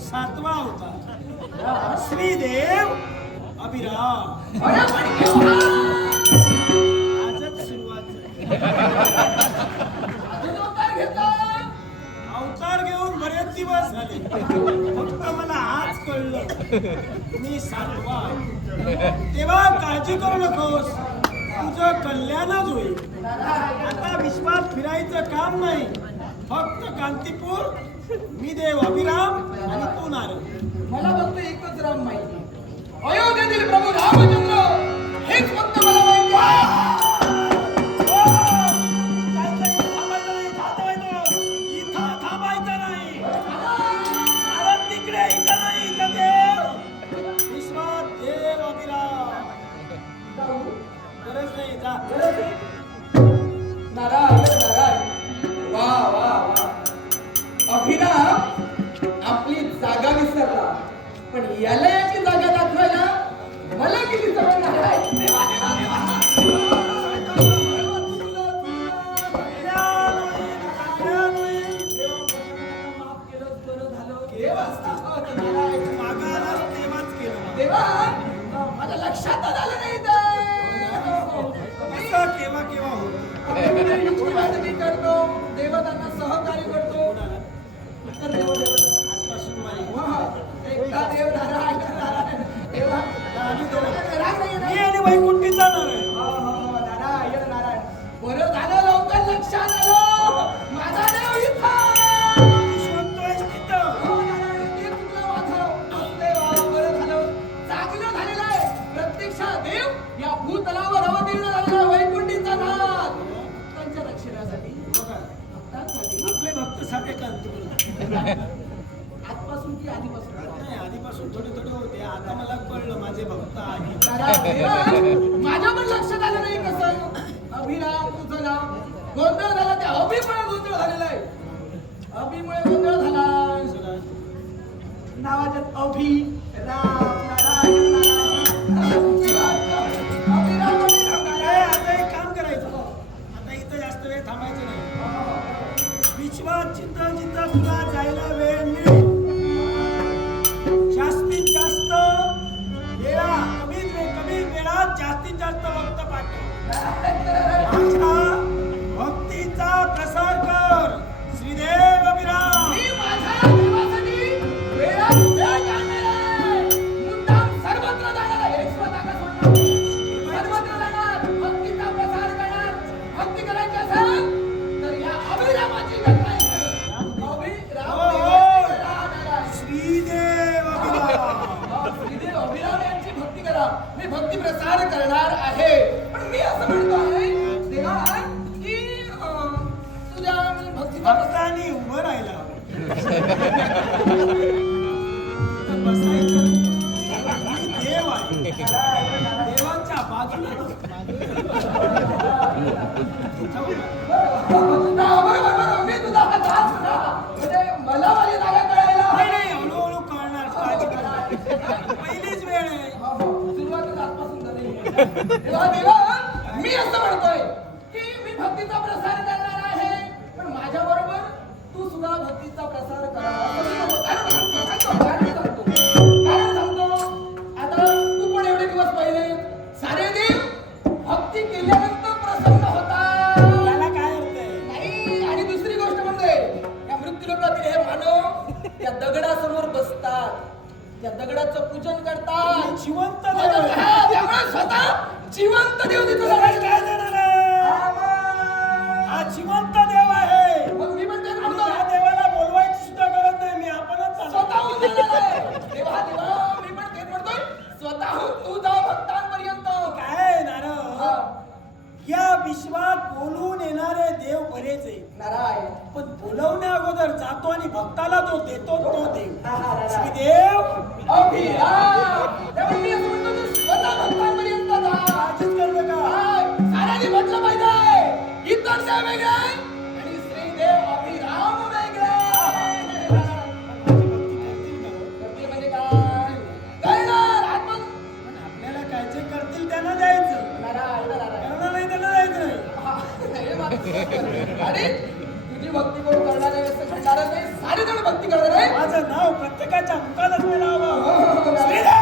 सातवा होता श्रीदेव अभिराम. आजच सुरुवात अवतार घेऊन बरेच दिवस झाले, फक्त मला आज कळलं मी सातवा. तेव्हा काळजी करू नकोस, तुझं कल्याणच होईल. आता विश्वात फिरायचं काम नाही, फक्त कांतीपूर, मी देव अभिराम आणि तू नारद. मला फक्त एकच राम माहिती, अयोध्येतील प्रभू रामचंद्र हेच फक्त मला माहिती आहे. इथं थांबायचं नाही, नारद तिकडे, इथं नाही, इथं देव. विश्वात देव अभिराम. गरज नाही, जा. नारायण नारायण, वा वा वा. अभिराम आपली जागा विसरला, पण याला याची जागा दाखवायला मला किती सवय नाही. देवा, देवा, देवा. देवा, माझ्या लक्षात आलं नाही केव्हा केव्हा हो मी करतो, देवतांना सहकार्य करतो. आजपासून एकदा देव नारायण नारायण. देवा, मी आणि वैकुंठी जाणार आहे. नारायण नारायण. बरं झालं लवकर लक्षात आलं, माझा देव इथं. म्हणतोयस तिथं. ते तुला वाचव. देवा, बरं झालं, चांगलं झालेलं आहे. प्रत्यक्षात देव या भूतलावर अवतीर्ण झालेला वैकुंठीचा नाथ भक्तांच्या रक्षणासाठी, आपले भक्त साठे कांतीपूर. आजपासून की आधीपासून? नाही, आधीपासून थोडे थोडे होते, आता मला कळलं माझे भक्त आहेत. माझ्या पण लक्षात आलं नाही कसं. अभिराम तुझं नाव गोंधळ झाला, त्या अभिमुळे गोंधळ झालेला आहे. अभिमुळे गोंधळ झाला. नावाच्यात अभि राम नारायण अभिराम अभिराम. आता एक काम करायचं, आता इथं जास्त वेळ थांबायचं नाही. विश्वात जिथं जिथं तुला जायला वेळ मिळेल, जास्तीत जास्त वेळा, कमी वेळात जास्तीत जास्त भक्त पाठव. माझ्या भक्तीचा प्रसार कर. श्रीदेव अभिराम. मी माझ्या देवासाठी वेळात वेळ काढणार आहे. मुद्दाम सर्वत्र जाणार आहे. एक स्वतः का सोडणार नाही. सर्वत्र जाणार, भक्तीचा प्रसार करणार. भक्ती करायची असेल तर या अभिरामाची तुझ्या भक्तीचा भक्तानी उभं राहिला बसायचं मी देव आहे देवाच्या बाजूला बरोबर मी तुझा हात म्हणजे मला माझी जागा कळायला नाही नाही हळूहळू कळणार काळजी करा. पहिलीच वेळ आहे सुरुवातच आजपासून झाली तेव्हा देवा मी असं म्हणतोय की मी भक्तीचा प्रसार करणार आहे पण माझ्या बरोबर तू सुद्धा भक्तीचा प्रसार करावा कारण सांगतो आता तू पण एवढे दिवस पहिले सारे देव भक्ती केल्यानंतर प्रसन्न होता त्याला काय अर्थ आहे नाही आणि दुसरी गोष्ट म्हणजे या मृत्यूलोकातील हे मानव त्या दगडासमोर बसतात त्या दगडाचं पूजन करतात जिवंत देव आहे. त्यामुळे स्वतः जिवंत देव तिथं तुला काय देणार आहे? हा जिवंत देव आहे मग मी पण तेच आणि म्हणतो या देवाला बोलवायची सुद्धा गरज नाही मी आपणच चालतो. स्वतःहून देणार आहे देवा देवा मी पण तेच म्हणतोय स्वतःहून तू जा भक्तांपर्यंत काय आहे नारद हा, या विश्वात बोलून येणारे देव बरेच आहे नारायण पण बोलवण्या अगोदर जातो आणि भक्ताला तो देतो तो देव नारायण. श्रीदेव अभिराम त्यामुळे मी असं म्हणतो तू स्वतः भक्तांपर्यंत जा काळजीच करू नका हाय, साऱ्यांनी म्हटलं पाहिजे इतर देव वेगळे आणि श्रीदेव अभिराम वेगळे माझी भक्ती करतील का हो? करते म्हणजे काय करणार आपण पण आपल्याला काय जे करतील त्यांना द्यायचं नारायण नारायण करणार नाही त्यांना द्यायचं नाही हे मात्र. आणि तुझी भक्ती कोण करणार आहे असं घडणारच नाही सारे जण भक्ती करणार आहे माझं नाव प्रत्येकाच्या मुखात असलेलं हवं श्रीदेव